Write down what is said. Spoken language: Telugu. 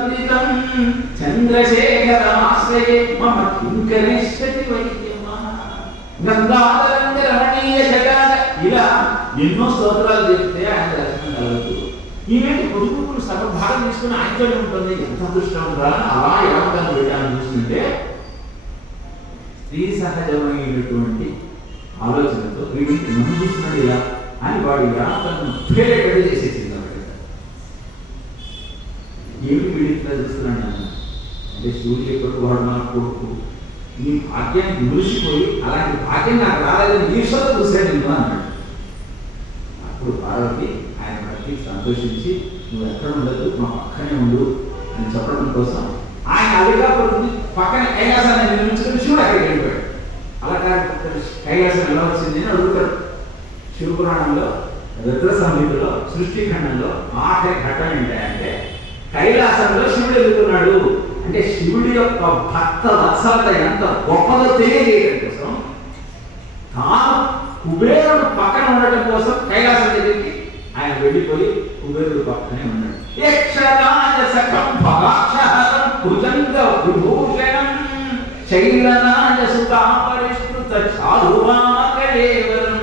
వందితం చంద్రశేఖరమాశ్రయే మమ కింకరిష్యతి వైద్యమా గంగాధరంగ జగాద ఇలా ఎన్నో స్తోత్రాలు చెప్తే ఆయన దర్శనం కలుగుతూ ఈవేంటి పొదుపుకులు సగం తీసుకుని ఆయనతోనే ఉంటుంది ఎంత అదృష్టం రా అలా ఎవరికన్నా వెళ్ళాలని చూస్తుంటే స్త్రీ సహజమైనటువంటి ఆలోచనతో వీడికి నన్ను చూస్తున్నాడు ఇలా అని వాడు ఇలా తను ఏమి చేసేసింది అన్నమాట. ఏమిటి చూస్తున్నాడు నన్ను అంటే సూర్యుడు ఎప్పుడు వాడు నా కొడుకు. నీ భాగ్యానికి మురిసిపోయి అలాంటి భాగ్యం నాకు రాలేదని ఈశ్వర చూశాడు నేను అన్నాడు. అప్పుడు పార్వతి ఆయన బట్టి సంతోషించి నువ్వు ఎక్కడ ఉండదు మా పక్కనే ఉండు అని చెప్పడం కోసం ఆయన అలిగాపురం పక్కన కైలాసాన్ని నిర్మించుకుని శివుడు అక్కడికి వెళ్ళిపోయాడు. అలా కైలాసం ఎలా వచ్చింది అని అడుగుతాడు శివపురాణంలో రుద్ర సంహితలో సృష్టిఖండంలో ఆఖరి ఘట్టం ఏంటంటే కైలాసంలో శివుడు ఎదుర్కొన్నాడు అంటే శివుడి యొక్క భక్త వత్సలత ఎంత గొప్పదో తెలియజేయడం కోసం తాను కుబేరుడు పక్కన ఉండటం కోసం కైలాసం దగ్గరికి ఆయన వెళ్ళిపోయి కుబేరుడు పక్కనే ఉన్నాడు. చైలనాజసుతాపరిష్కృత చారువామకలేవరం